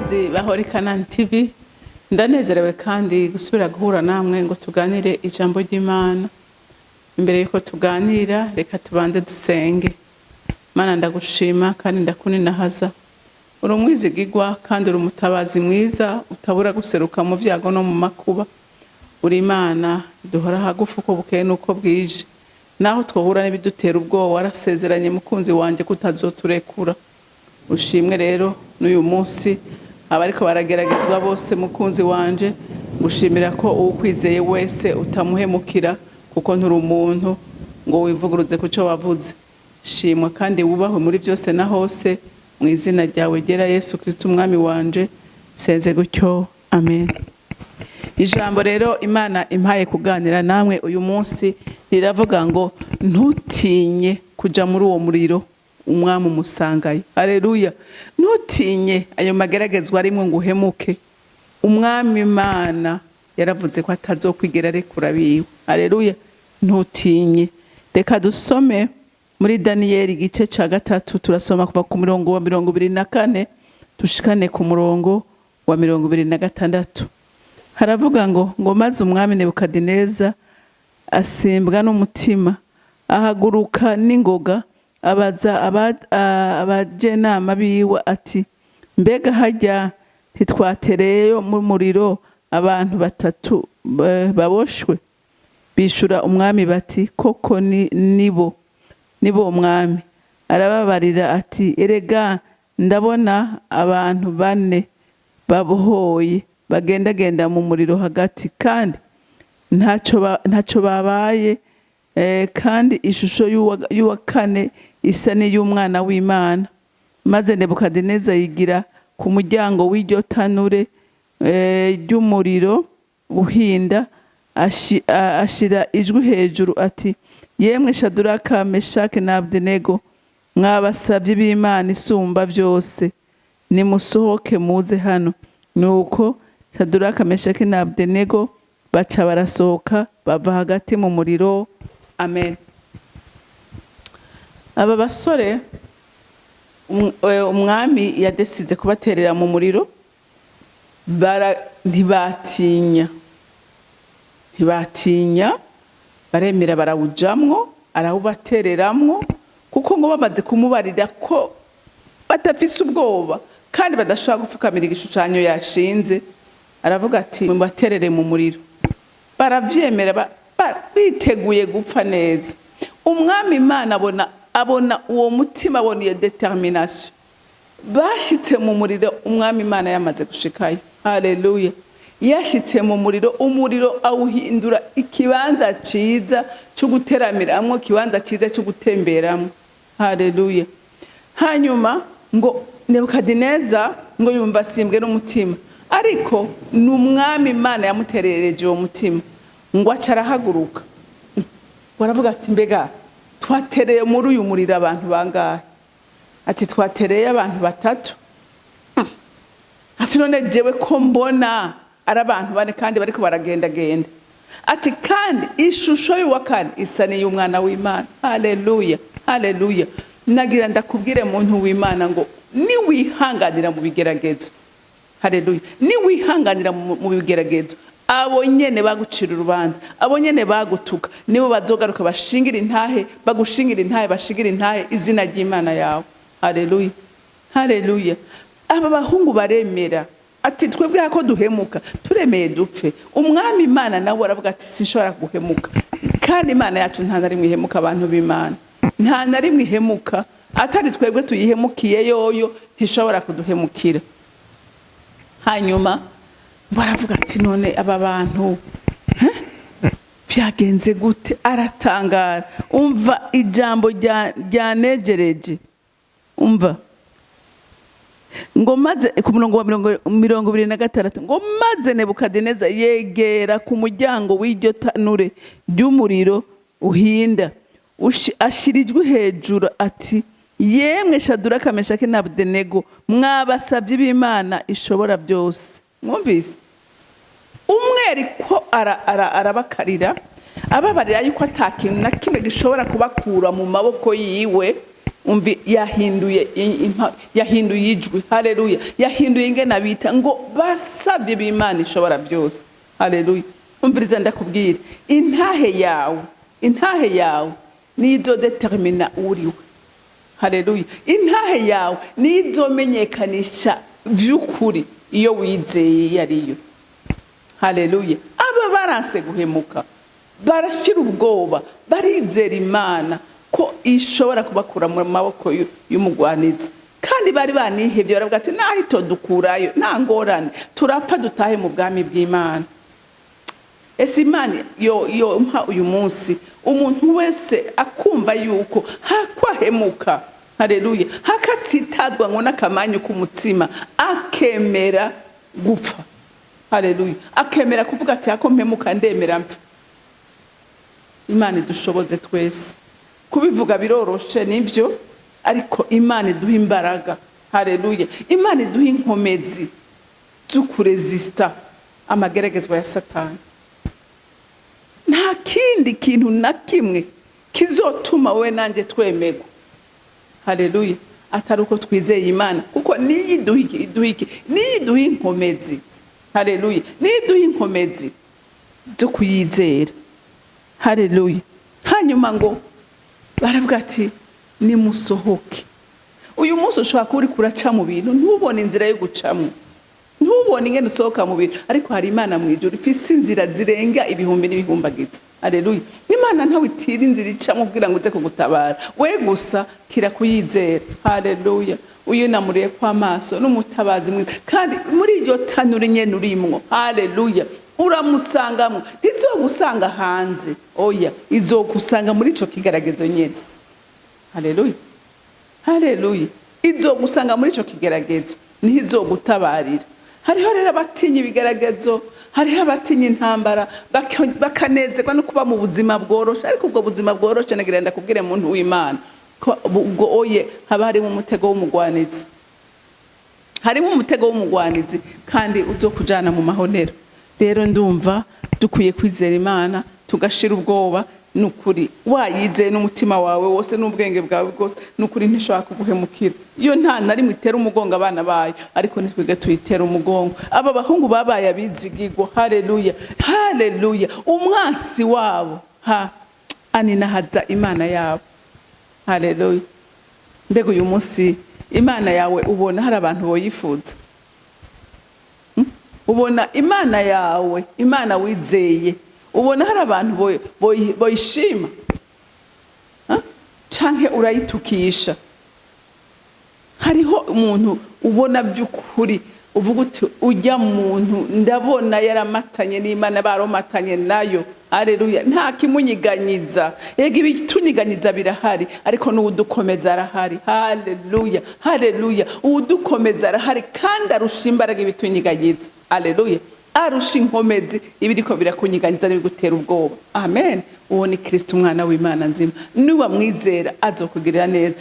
bakunzi bahora CANAAN TV, ndanezerewe kandi gusubira guhura namwe ngo tuganire ijambo ry'Imana. Imbere yuko tuganira, reka tubanze dusenge. Mana, ndagushima kandi ndakuninahaza. Uri umwizigirwa kandi uri umutabazi mwiza, utabura guseruka mu vyago no mu makuba. Uri Imana duhora hagufi uko bukeye nuko bwije. Naho twohura n'ibidutera ubwoba, warasezeranye mukunzi wanje kutazoturekura. Ushimwe rero n'uyu munsi abariko barageragezwa bose mukunzi wanje, gushimira ko ukwizeye wese utamuhemukira kuko nturi umuntu ngo wivuguruze kuco wavuze. Shimwa kandi wubahwe muri byose na hose mu izina ryawe ryera Yesu Kristo umwami wanje, senze gutyo, amen. Ijambo rero Imana impaye kuganira namwe uyu munsi riravuga ngo ntutinye kuja muri uwo muriro umwami umusangaye. Haleluya. Ntutinye ayo mageragezwa arimwe ngo uhemuke. Umwami Imana yaravuze ko atazokwigera arekura biwe. Haleluya. Ntutinye. Reka dusome muri Daniyeli igice ca 3, turasoma kuva ku murongo wa 24 dushikane ku murongo wa 26. Haravuga ngo maze umwami Nebukadineza asimbwa n'umutima, ahaguruka n'ingoga, abaza abajenama biwe ati, mbega harya ntitwatereyo mu muriro abantu 3 baboshwe? Bishura umwami bati, koko nibo umwami. Arababarira ati, erega ndabona abantu 4 babohoye bagendagenda mu muriro hagati, kandi ntacyo babaye, kandi ishusho y'uwa 4 isa n'iy'umwana w'Imana. Maze Nebukadineza yigira ku muryango w'iryo tanure ry'umuriro uhinda, ashira ijwi hejuru ati, yemwe Shaduraka, Meshaki na Abedenego, mwabasavye b'Imana isumba byose, nimusohoke muze hano. Nuko Shaduraka, Meshaki na Abedenego baca barasohoka, bava hagati mu muriro. Amen. Aba basore umwami yadesize kubaterera mu muriro, ntibatinya, baremera barawujamwo, arawubatereramwo, kuko ngo bamaze kumubarira ko batafise ubwoba kandi badashobora gufukamira igishushanyo yashinze. Aravuga ati, mubaterere mu muriro. Baravyemera, biteguye gupfa neza. Umwami Imana abona uwo mutima, abona iyo determination. Bashitse mu muriro, umwami Imana yamaze gushikayo. Haleluya. Yashitse mu muriro, umuriro awuhindura ikibanza ciza cyo guteramiramwo, ikibanza ciza cyo gutemberamwo. Haleluya. Hanyuma ngo Nebukadineza ngo yumva asimbwe n'umutima, ariko n'umwami Imana yamuterereje uwo mutima, ngo acarahaguruka. Waravuga ati, mbega twatereye muri uyu muriro abantu bangahe? Ati, twatereye abantu 3. Ati, none jewe ko mbona ari abantu 4 kandi bariko baragendagenda. Ati, kandi ishusho y'uwa 4 isa n'iy'umwana w'Imana. Haleluya. Haleluya. Nagira ndakubwire muntu w'Imana ngo niwihanganira mu bigeragezo. Haleluya. Niwihanganira mu bigeragezo, abo nyene bagucira urubanza, abo nyene bagutuka, nibo bazogaruka bashingira intahe, bagushingira intahe, bashingira intahe izina ry'Imana yawe. Haleluya. Haleluya. Aba bahungu baremera ati, twebwe ko duhemuka turemeye dupfe. Umwami Imana nawe aravuga ati, sinshobora guhemuka, kandi Imana yacu nta narimwe ihemuka. Abantu b'Imana nta narimwe ihemuka, atari twebwe tuyihemukiye yoyo ntishobora kuduhemukira. Hanyuma baravuga ati, none aba bantu byagenze gute? Aratangara. Umva ijambo ryanejereje. Umva ngo maze ku murongo wa 26, ngo maze Nebukadineza yegera ku muryango w'iryo tanure ry'umuriro uhinda, ashirijwe hejuru ati, yemwe Shaduraka, Meshaki na Abedenego, mwabasavye b'Imana ishobora byose. Mwumvise? Umwe ariko arabakarira, ababarira yuko atakintu na kimwe gishobora kubakura mu maboko yiwe umvi yahinduye ijwi. Haleluya. Yahinduye ingene abita ngo basabye b'Imana ishobora byose. Haleluya. Umviriza ndakubwira, intahe yawe nizo determina uriwe. Haleluya. Intahe yawe nizo menyekanisha vy'ukuri iyo wizeye yariyo. Haleluya. Aba baranse guhemuka, barashira ubwoba, barizera Imana ko ishobora kubakura mu maboko y'umugwanizi, kandi bari banihevye baravuga ati nahito dukurayo nta ngorane turapfa dutahe mu bwami bw'Imana. Ese Imana yo mpa uyu munsi umuntu wese akumva yuko hakwahemuka. Haleluya. Hakatsitazwa ngo n'akamanyu k'umutima akemera gupfa. Haleluya. Akemera kuvuga ati hako mpemuka ndemera mpfa. Imana idushoboze twese. Kubivuga biroroshe nivyo, ariko Imana iduha imbaraga. Haleluya. Imana iduha inkomezi zukuresista amageragezwa ya Satani. Nta kindi kintu na kimwe kizotuma we nanje twemego. Haleluya. Atari uko twizeye Imana, kuko niyiduha inkomezi. Haleluya. Niyiduha inkomezi zo kuyizera. Haleluya. Hanyuma ngo baravuga ati nimusohoke. Uyu munsi ushobora kuba uri kuraca mu bintu ntubone inzira yo gucamo, ntubone ingene usohoka mu bintu, ariko hari Imana mu ijuru ifise inzira zirenga ibihumbi n'ibihumbagiza. Haleluya. Imana ntawe itira inzira icamo kugira ngo uze kugutabara, we gusa kira kuyizera. Haleluya. Uyu namuriye kwa maso n'umutabazi mwiza, kandi muri iryo tanuri nyene urimwo. Haleluya. Uramusangamo, ntizogusanga hanze, oya izogusanga muri ico kigeragezo nyene. Haleluya. Haleluya. Izogusanga muri ico kigeragezo, ntizogutabarira. Hariho rero abatinya ibigeragezo, hariho abatinya intambara, bakanezerwa no kuba mu buzima bworoshe, ariko ubwo buzima bworoshe nagira ndakubwire muntu w'Imana ko ubwo oye haba harimo umutego w'umugwanizi. Harimo umutego w'umugwanizi kandi uzokujana mu mahonero. Rero ndumva dukwiye kwizera Imana, tugashira ubwoba. Nukuri wayizeye n'umutima wawe wose n'ubwenge bwawe bwose, nukuri ntishobora kuguhemukira. Iyo nta nari mwitera umugongo abana bayo, ariko nitwige tuyitera umugongo. Aba bahungu babaye abizigirwa. Haleluya. Haleluya. Umwansi wabo aninahaza Imana yabo. Haleluya. Mbega uyu munsi Imana yawe ubona hari abantu boyifuza? Ubona Imana yawe, Imana wizeye, ubona hari abantu boyishima? Canke urayitukisha? Hariho umuntu ubona by'ukuri uvuga uti ujya muntu ndabona yaramatanye n'Imana, baromatanye nayo. Haleluya. Nta kimunyiganyiza. Yego ibitunyiganyiza birahari, ariko n'udukomeza arahari. Haleluya. Haleluya. Udukomeza arahari kandi arusha imbaraga ibitunyiganyiza. Haleluya. Arusha inkomezi ibiriko birakunyiganyiza n'ibigutera ubwoba. Amen. Uwo ni Kristo umwana w'Imana nzima. Niwa mwizera azokugirira neza.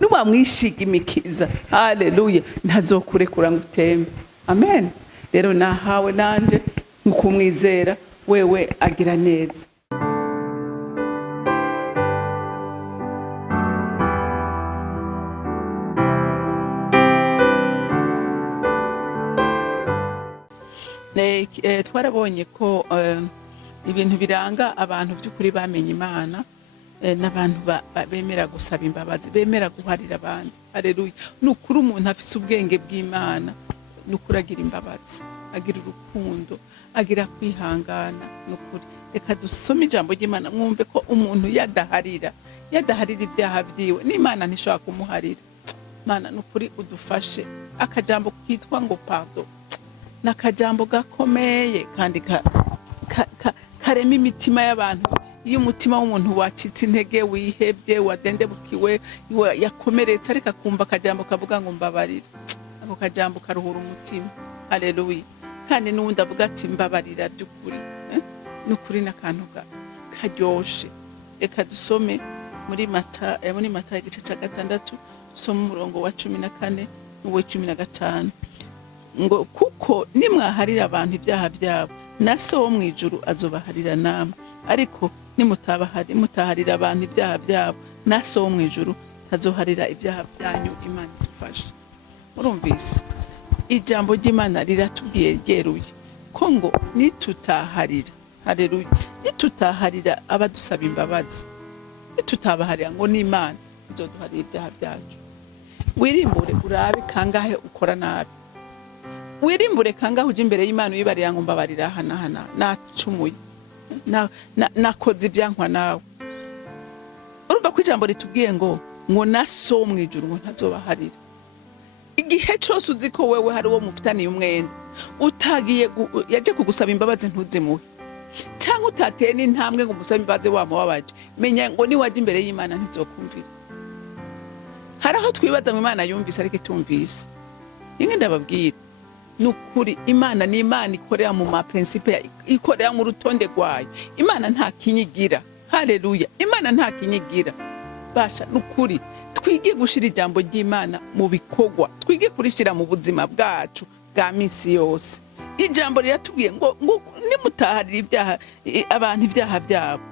Niwa mwishigimikiza. Haleluya. Ntazokurekura ngo utembe. Amen. Rero nahawe nanje kumwizera wewe agira neza. Twarabonye ko ibintu biranga abantu by'ukuri bamenye Imana, n'abantu bemera gusaba imbabazi, bemera guharira abandi. Haleluya. Nukuri umuntu afise ubwenge bw'Imana, nukuri agira imbabazi, agira urukundo, agira kwihangana. Nukuri reka dusome ijambo ry'Imana mwumve ko umuntu yadaharira ibyaha byiwe n'Imana ntishobora kumuharira. Mana nukuri udufashe. Akajambo kitwa ngo pardon nakajambo gakomeye kandi karema imitima y'abantu. Iyo umutima w'umuntu wacitse intege, wihebye, wadendebukiwe, yakomeretse, ariko akumva akajambo kavuga ngo mbabarira, ako kajambo karuhura umutima. Haleluya. Kandi n'undi avuga ati mbabarira by'ukuri, n'ukuri n'akantu karyoshe. Reka dusome muri Matayo igice cya 6 dusome umurongo wa 14 n'uwa 15. Ngo kuko nimwaharira abantu ibyaha byabo, na so wo mwijuru azobaharira namwe. Ariko nimutaharira abantu ibyaha byabo, na so wo mw'ijuru ntazoharira ibyaha byanyu. Imana idufashe. Murumvise ijambo ry'Imana riratubwiye ryeruye ko ngo nitutaharira, haleluya, nitutaharira abadusaba imbabazi, nitutabaharira ngo n'Imana izoduharira ibyaha byacu. Wirimbure urabe kangahe ukora nabi, wirimbure kangahe uje imbere y'Imana uyibarira ngo mbabarira hana nacumuye, nakoze ibyankwa nawe. Urumva ko ijambo ritubwiye ngo na so mw'ijuru ngo ntazobaharira. Igihe cyose uzi ko wewe hari uwo mufitaniye umwenda, utagiye yaje kugusaba imbabazi ntuzimuhe, cyangwa utateye n'intambwe ngo umusabe imbabazi wamubabaje, menya ngo niwaje imbere y'Imana ntizokumvira. Hari aho twibaza ngo Imana yumvise ariko itumvise. Ninge ndababwira nukuri Imana ni Imana ikorera mu ma principe, ikorera mu rutonde rwayo. Imana nta kinyigira, haleluya, Imana nta kinyigira. Basha nukuri twige gushira ijambo ry'Imana mu bikorwa, twige kurishira mu buzima bwacu bwa minsi yose. Ijambo riratubwiye ngo nimutaharira ibyaha abantu ibyaha byabo,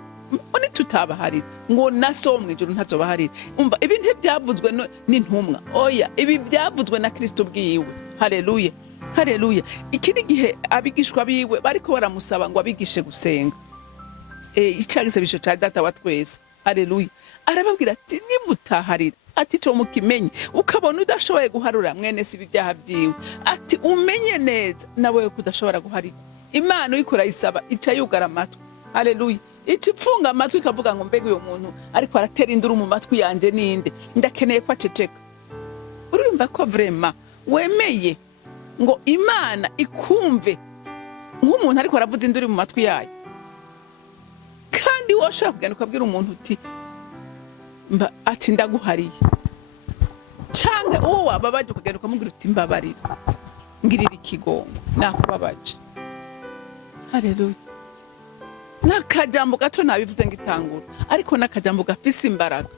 oni tutabaharira ngo na so wo mw'ijuru ntazobaharira. Umva ibi ntibyavuzwe n'intumwa, oya, ibi byavuzwe na Kristo bwiwe. Haleluya, haleluya. Ikindi gihe abigishwa biwe bariko baramusaba ngo abigishe gusenga, icagisabisho ca data wa twese, haleluya, arababwira ati nimutaharira, ati co mukimenye, ukabona udashoboye guharura mwene si ibyaha byiwe, ati umenye neza nawe kudashobora guharira. Imana uyikora isaba ica yugara amatwi, haleluya, ica ipfunga amatwi ikavuga ngo mbega uyo muntu ariko aratera induru mu matwi yanje ninde, ndakeneye ko aceceka. Urumva ko vrema wemeye ngo Imana ikumve nk'umuntu ariko aravuza induru mu matwi yayo, kandi woshaka kugenda ukabwira umuntu uti ati ndaguhariye, canke uwo wababaje ukagenda ukamubwira uti mbabarira, ngirira ikigongo, nakubabaje. Haleluya. N'akajambo gato nabivuze ngitangura, ariko n'akajambo gafise imbaraga,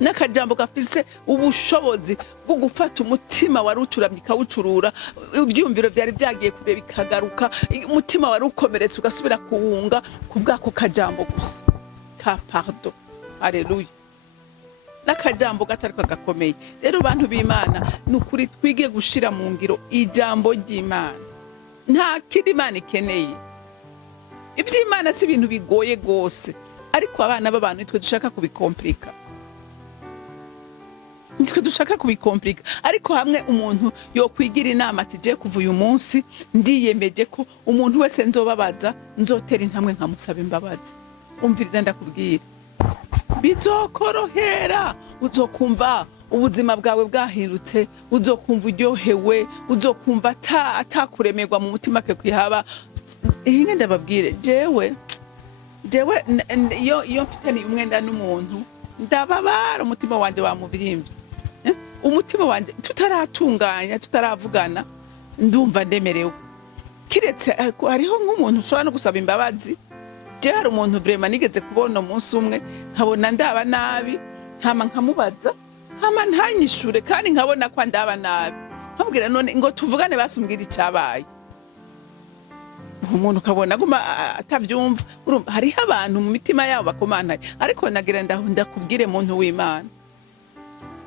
n'akajambo gafise ubushobozi bwo gufata umutima wari ucuramye ikawucurura, ivyumviro vyari vyagiye kure bikagaruka, umutima wari ukomeretse ugasubira kuwunga kubwako kajambo gusa ka pardon. Haleluya. N'akajambo gatariko gakomeye. Rero bantu b'Imana nukuri twige gushira mu ngiro ijambo ry'Imana. Nta kindi Imana ikeneye. Ivy'Imana si ibintu bigoye gose, ariko abana b'abantu nitwe dushaka kubikomplika, nitwe dushaka kubikomplika. Ariko hamwe umuntu yo kwigira inama ati je kuva uyu munsi ndiyemeje ko umuntu wese nzobabaza nzotera intambwe nkamusaba imbabazi, umviriza ndakubwira bizokorohera, uzokumva ubuzima bwawe bwahindutse, uzokumva uryohewe, uzokumva atakuremerwa mu mutima ke kwihaba. Inge ndababwire jewe iyo mfitaniye umwenda n'umuntu ndababara, umutima wanje wamubirimbye, umutima wanje tutaratunganya, tutaravugana, ndumva ndemerewe. Kiretse hariho nk'umuntu ushobora no gusaba imbabazi. Je hari umuntu vrema nigeze kubona umunsi umwe nkabona ndaba nabi, hama nkamubaza, hama ntanyishure, kandi nkabona ko ndaba nabi, nkabwira none ngo tuvugane basumbwira icabaye. Umuntu kabona guma atavyumva. Hariho abantu mu mitima yabo bakomanaye, ariko nagira ndakubwire muntu w'Imana,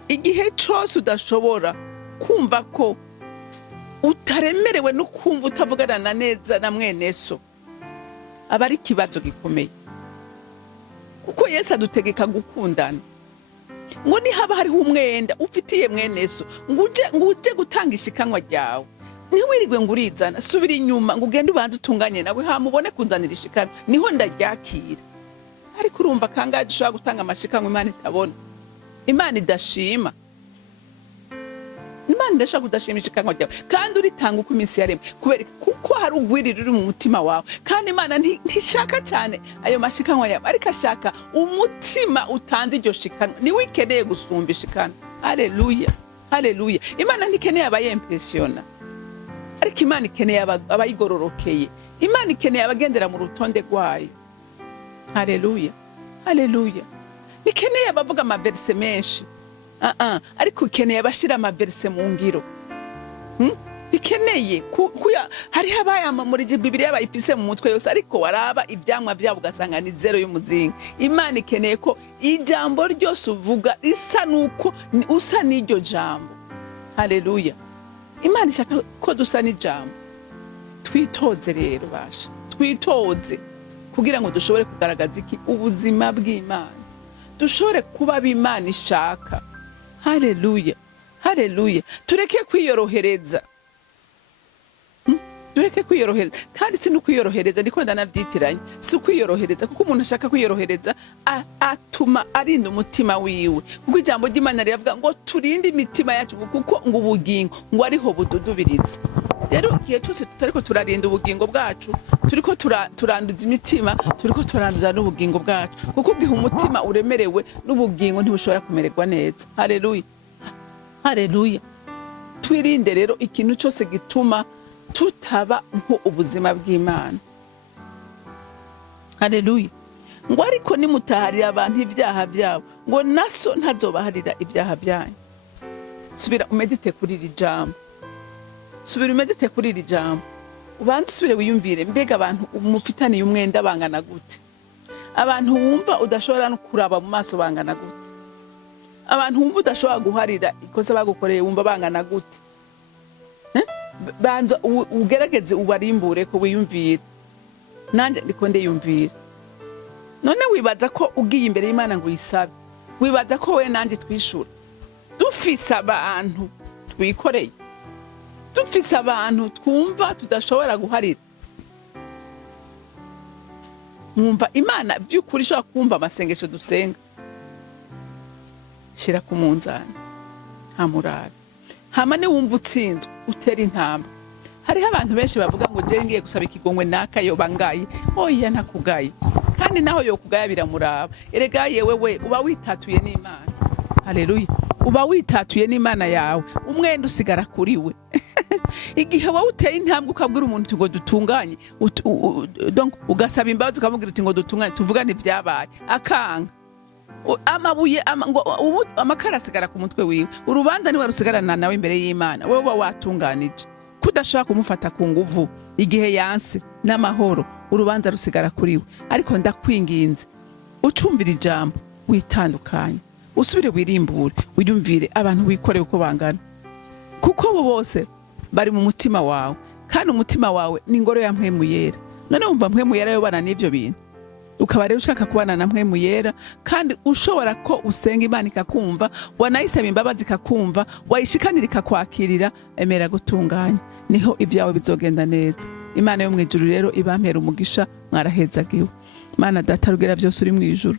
igihe cyose udashobora kumva ko utaremerewe no kumva utavugana neza na mwene so, aba ari ikibazo gikomeye. Kuko Yesu adutegeka gukundana, ngo nihaba hariho umwenda ufitiye mwene so, ngo uje gutanga ishikanwa ryawe, ntiwirigwe ngo urizana, subira inyuma ngo ugende ubanze utunganye nawe, hamubone kunzanira ishikano, niho ndaryakira. Ariko urumva kangahe dushobora gutanga amashikanwa Imana itabona, Imana idashima. Imana ndashaka kudashima ishikanwa ryawe, kandi uritanga uko iminsi yaremwe, kubera kuko hari ugwirira uri mu mutima wawe. Kandi Imana ntishaka cyane ayo mashikanwa yawe, ariko ashaka umutima utanze iryo shikanwa, niwe ikeneye gusumba ishikanwa. Haleluya, haleluya. Imana ntikeneye abayempressiona, ariko Imana ikeneye abayigororokeye. Imana ikeneye abagendera mu rutonde rwayo. Haleluya, haleluya. Nikeneye abavuga amaverse menshi, ariko ikeneye abashira amaverse mu ngiro. ikeneye hariho abayamamurije Bibiliya bayifise mu mutwe yose, ariko waraba ivyamwa vyabo ugasanga ni zero y'umuzinga. Imana ikeneye ko ijambo ryose uvuga risa nuko usa n'iryo jambo. Haleluya. Imana ishaka ko dusa n'ijambo. Twitoze rero basha, twitoze kugira ngo dushobore kugaragaza iki ubuzima bw'Imana, dushobore kuba b'Imana ishaka. Haleluya, haleluya. Tureke kwiyorohereza, tureke kwiyorohereza. Kandi si n'ukwiyorohereza ndiko ndanavyitiranye, si kwiyorohereza kuko umuntu ashaka kwiyorohereza atuma arinda umutima wiwe, kuko ijambo ry'Imana riravuga ngo turinde imitima yacu kuko ngo ubugingo ngo ariho bududubiriza. Rero igihe cyose tutariko turarinda ubugingo bwacu, turiko turanduza imitima, turiko turanduza n'ubugingo bwacu, kuko ubwiha umutima uremerewe n'ubugingo ntibushobora kumererwa neza. Haleluya, haleluya. Twirinde rero ikintu cyose gituma tutaba nko ubuzima bw'Imana. Haleluya. Ngo ariko nimutaharira abantu ibyaha byabo, ngo naso ntazobaharira ibyaha byanyu. Subira umedite kuri iri jambo, subira umedite kuri iri jambo, ubanze usubire wiyumvire, mbega abantu umufitaniye umwenda bangana gute? Abantu wumva udashobora no kuraba mu maso bangana gute? Abantu wumva udashobora guharira ikosa bagukoreye wumva bangana gute? Banza ugerageze ubarimbure ko wiyumvire. Nanje ndiko ndiyumvira. None wibaza ko ugiye imbere y'Imana ngo uyisabe, wibaza ko we nanje twishura dufise abantu twikoreye, dufise abantu twumva tudashobora guharira? Mwumva Imana by'ukuri ishobora kumva amasengesho dusenga? Shira ku munzani, hamurabe. Hama ni wumva utsinzwe utera intambwe. Hariho abantu benshi bavuga ngo je ngiye gusaba ikigongwe naka yo bangaye. Oya ntakugaye, kandi naho yo kugaya biramuraba. Erega yewe uba witatuye n'Imana. Haleluya. Uba witatuye n'Imana yawe, umwenda usigara kuri we. Igihe wowe uteye intambwe ukabwira umuntu ngo dutunganye, donc ugasaba imbabazi ukamubwira uti ngo dutunganye, tuvugane ibyabaye, akanga. Amabuye amakara asigara ku mutwe wiwe, urubanza niwe rusigarana nawe imbere y'Imana. Wowe watunganije kudashaka kumufata ku nguvu igihe yanse n'amahoro, urubanza rusigara kuri we. Ariko ndakwinginze ucumvira ijambo, witandukanye, usubire wirimbure, wiyumvire abantu wikoreye uko bangana, kuko bo bose bari mu mutima wawe, kandi umutima wawe ni ingoro ya mpwemu yera. None wumva mpwemu yera yobana n'ivyo bintu, ukaba rero ushaka kubana na mpwemu yera, kandi ushobora ko usenga Imana ikakumva, wanayisaba imbabazi ikakumva, wayishikanira ikakwakirira, emera gutunganya, niho ibyawe bizogenda neza. Imana yo mwijuru rero ibampera umugisha, mwarahezagiwe. Mana data rugera byose uri mwijuru,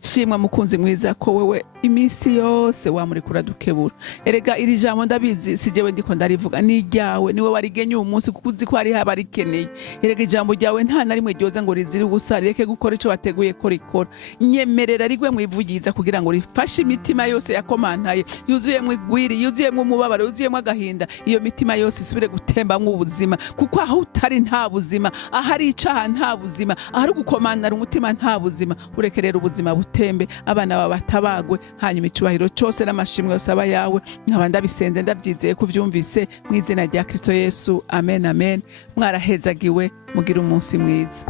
shimwa mukunzi mwiza ko wewe iminsi yose wamurekura dukebura. Erega iri jambo ndabizi si jewe ndiko ndarivuga, ni ryawe, niwe warigenye uyu munsi kuko uzi ko hari abarikeneye. Erega ijambo ryawe nta na rimwe ryoza ngo rizire ubusa, reke gukora ico wateguye ko rikora. Nyemerera rigwe mwivugiza kugira ngo rifashe imitima yose yakomantaye, yuzuyemwe igwiri, yuzuyemwe umubabaro, yuzuyemwe agahinda. Iyo mitima yose isubire gutembamwo ubuzima, kuko aho utari nta buzima, ahari icaha nta buzima, ahari gukomandara umutima nta buzima. Urekerera ubuzima butembe, abana baba batabagwe, hanyuma icubahiro cyose n'amashimwe yose aba yawe. Nkaba ndabisenze ndabyizeye kuvyumvise mu izina rya Kristo Yesu, amen amen. Mwarahezagiwe, mugira umunsi mwiza.